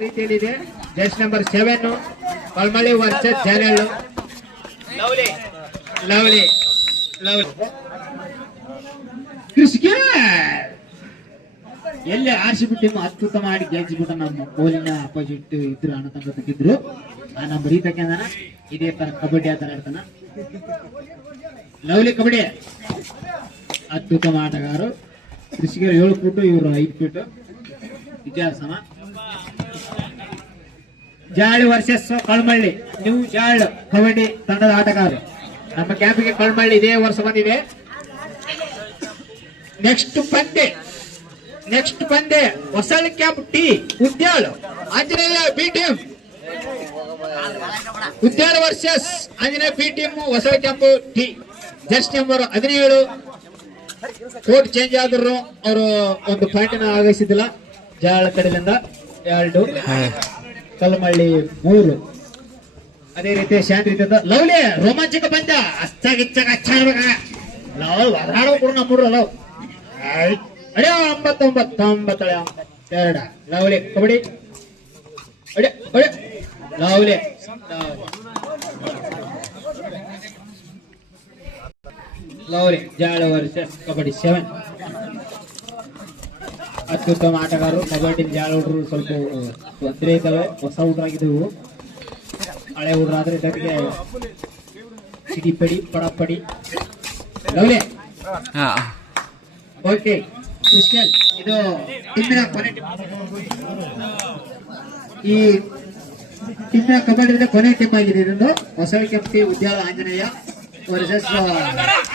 ರೀತಿಯಲ್ಲಿದೆ. Just number 7 Kalmalli versus Janahalli. Lovely lovely lovely ಕೃಷಿಗೆ ಎಲ್ಲಿ ಆರ್ಸಿಬಿ ಟೀಮ್ ಅತ್ಯುತ್ತಮ ಆಡಿ ಗೆಲ್ಸಿಬಿಟ್ಟು ನಮ್ಮ ಕೋಲಿನ ಅಪೋಸಿಟ್ ಇದ್ರು ಅಣ್ಣ ತಂಡ ತೆಗಿದ್ರು. ಆ ನಮ್ಮ ಬರೀತಕ್ಕಂದ ಇದೇ ತರ ಕಬಡ್ಡಿ ಆ ತರ ಆಡ್ತಾನ. ಲವ್ಲಿ ಕಬಡ್ಡಿ ಅತ್ಯುತ್ತಮ ಆಟಗಾರರು. ಕೃಷಿಗೆ 7 ಫೀಟ್, ಇವರು 5 ಫೀಟ್ ವಿದ್ಯಾಸಮ. ಜಾಳ್ ವರ್ಸಸ್ ಕಳ್ಮಳ್ಳಿ, ನ್ಯೂ ಜಾಳ್ ಕಬಡ್ಡಿ ತಂಡದ ಆಟಗಾರರು. ನಮ್ಮ ಕ್ಯಾಂಪಿಗೆ ಕಳ್ಮಳ್ಳಿ ಇದೇ ವರ್ಷ ಬಂದಿದೆ. ನೆಕ್ಸ್ಟ್ ಪಂದ್ಯ Hosalli camp T Udyal Anjaneya B team. Udyal versus Anjaneya B team, Hosalli camp T. Just number 17 court change ಆದ್ರು ಅವರು ಒಂದು ಪಾಯಿಂಟ್ ಆಗಮಿಸಿದಿಲ್ಲ. ಜಾಳ ಕಡೆಯಿಂದ 2, ಕಲ್ಮಳ್ಳಿ 3. ಅದೇ ರೀತಿ ಶಾಂತಿ ರೀತಿಯಿಂದ ಲವ್ಲಿ ರೋಮಾಂಚಕ ಪಂದ್ಯ. ಅಚ್ಚಾಗಿಚ್ಚಾಗ ಅಚ್ಚಾಗ ಲವ್ ಒದಾಡ್ಬೇಕು ನಮ್ಮೂರು ಲವ್. ಅಡ್ಯ 99 ಲವ್ಲಿ ಕಬಡ್ಡಿ. ಅಡ್ಯ ಲವ್ಲಿ ಲವ್ಲಿ ಜಾಳ ವರ್ಸಸ್ ಕಬಡ್ಡಿ 7. ಅತ್ಯುತ್ತಮ ಆಟಗಾರರು. ಕಬಡ್ಡಿ ಜಾಳ ಹುಡ್ರು ಸ್ವಲ್ಪ ತೊಂದರೆ ಇದ್ದಾವೆ. ಹೊಸ ಹುಡ್ರಾಗಿದ್ದವು, ಹಳೆ ಹುಡ್ರಾದ್ರೆ ಇದಕ್ಕೆ ಸಿಡಿಪಡಿ ಪಡಪಡಿ. Lovely okay crystal. ಇದು ಟೀಮಿನ ಕೊನೆ ಈ ಟೀಮಿನ ಕಬಡ್ಡಿ ಕೊನೆ ಟೀಮ್ ಆಗಿದೆ. ಇದೊಂದು ಹೊಸಳ್ಳಿ ಕೆಂಪಿ Udyal Anjaneya versus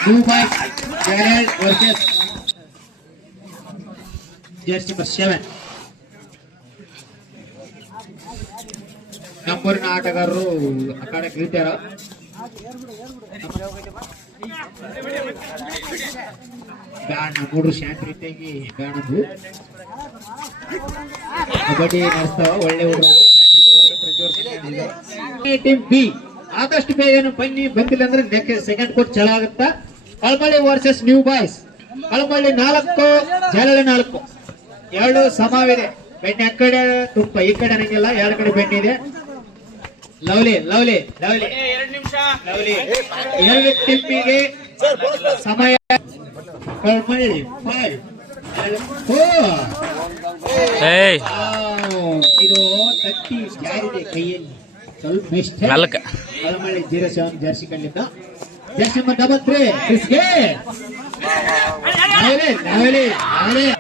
new boys Janahalli versus jersey number 7. ನಮ್ಮೂರಿನ ಆಟಗಾರರು ಆ ಕಡೆ ಇಳಿತಾರ. ಬ್ಯಾಣ ಮೂರು ಶಾಂತಿ ರೀತಿಯಾಗಿ ಬ್ಯಾಣದು ಕಬಡ್ಡಿ ನಡೆಸ್ತಾವ. ಒಳ್ಳೆ ಹುಡುಗರು ಟೀಮ್ ಬಿ. ಆದಷ್ಟು ಬೇಗ ಬನ್ನಿ, ಬಂದಿಲ್ಲ ಅಂದ್ರೆ ನೆಕ್ಸ್ಟ್ ಸೆಕೆಂಡ್ ಕೋಟ್ ಚಲ ಆಗುತ್ತಾ. ಕಳ್ಮಳ್ಳಿ ವರ್ಸಸ್ ನ್ಯೂ ಬಾಯ್ಸ್. ಕಳ್ಮಳ್ಳಿ 4, ಜಾಲಹಳ್ಳಿ 4. 2 ಸಮವಿದೆ. ಬೆಣ್ಣೆ ಆ ಕಡೆ ತುಪ್ಪ ಈ ಕಡೆ ನಂಗಿಲ್ಲ. 2 ಕಡೆ ಬೆಣ್ಣೆ ಇದೆ. ಲವ್ಲಿ ಲವ್ಲಿ ಲವ್ಲಿ 2 ನಿಮಿಷ. ಲವ್ಲಿ 2 ಟೀಮಿಗೆ ಸಮಯ. ಕಳ್ಮಳ್ಳಿ 5, ಇದು ತಟ್ಟಿ ಜಾರಿದೆ ಕೈಯಲ್ಲಿ ಸ್ವಲ್ಪ ಮಿಸ್ಟೇಕ್. ಕಳ್ಮಳ್ಳಿ 07 ಜರ್ಸಿ ಕಂಡಿದ್ದ. ಜರ್ಸಿ ನಂಬರ್ 3 ಕ್ರಿಸ್ಗೆ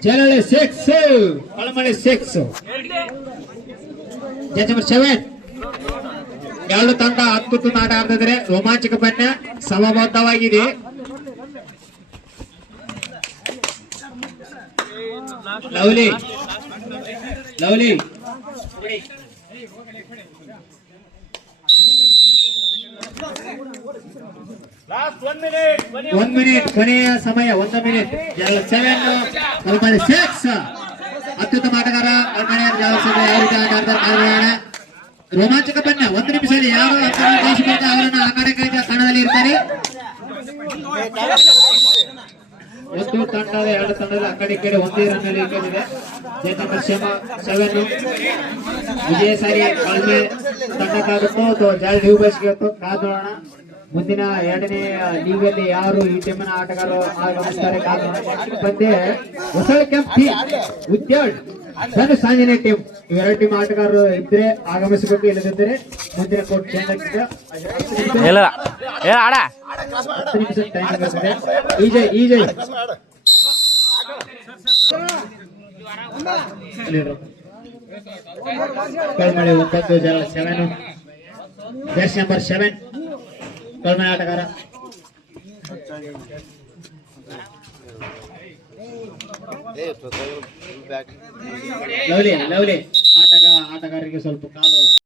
ಜಾಲಹಳ್ಳಿ 6, ಕಳ್ಮಳ್ಳಿ 6. Jersey number 7. 2 ತಂಡ ಅತ್ಯುತ್ತಮ ಆಟ ಆಡ್ತಿದ್ರೆ. ರೋಮಾಂಚಕ ಪಂದ್ಯ ಸಮಬದ್ಧವಾಗಿದೆ. ಲವ್ಲಿ ಲವ್ಲಿ 1 ಮಿನಿಟ್ ಕೊನೆಯ ಸಮಯ. 1 ಮಿನಿಟ್. 7 ಕಲ್ಮಳ್ಳಿ 6. ಅತ್ಯುತ್ತಮ ಆಟಗಾರ ಕಲ್ಮಳ್ಳಿ. ಯಾವ ರೀತಿ ಆಟ ಆಡ್ತಾರೆ ರೋಮಾಂಚಕ ಪಂದ್ಯ. 1 ನಿಮಿಷದಲ್ಲಿ ಯಾರು ಅವರನ್ನು ಆ ಕಡೆ ತಂಡದಲ್ಲಿ ಇರ್ತಾರೆ. ಒಂದು ತಂಡದ 2 ತಂಡದ ಆ ಕಡೆ ಈ ಕಡೆ ಒಂದೇ ರನ್ನಲ್ಲಿ ಇಟ್ಟಿದೆ. ಜಸ್ಟ್ ನಂಬರ್ 7 ವಿಜಯ ಸಾರಿ ಕಳ್ಮೆ ತಂಡಕ್ಕಾಗುತ್ತೋ ಅಥವಾ ಜಾಳ ನ್ಯೂ ಬಾಯ್ಸ್ಗೆ ಕಾದೋಣ. ಮುಂದಿನ 2ನೇ ಲೀಗಲ್ಲಿ ಯಾರು ಈ ಟೀಮಿನ ಆಟಗಾರರು ಆಗಮಿಸ್ತಾರೆ ಕಾದೋಣ. ಪಂದ್ಯ Hosalli camp T Udyal Dhanush Anjaneya team. ಇವೆರಡು ಟೀಮ್ ಆಟಗಾರರು ಇದ್ರೆ ಆಗಮಿಸಬೇಕು, ಇಲ್ಲದಿದ್ದರೆ ಮುಂದಿನ ಕೋರ್ಟ್ ಚೇಂಜ್ ಆಗ್ತದೆ. 10 ನಿಮಿಷ ಟೈಮ್ ಇರ್ತದೆ. ಈಜಯ್ ಕಳ್ಮಳ್ಳಿ 9, ಜಾಳ 7. ಜರ್ಸಿ ನಂಬರ್ 7 ಕಳ್ಮಳ್ಳಿ ಆಟಗಾರ. ಲವ್ಲಿ ಆಟಗಾರರಿಗೆ ಸ್ವಲ್ಪ ಕಾಲು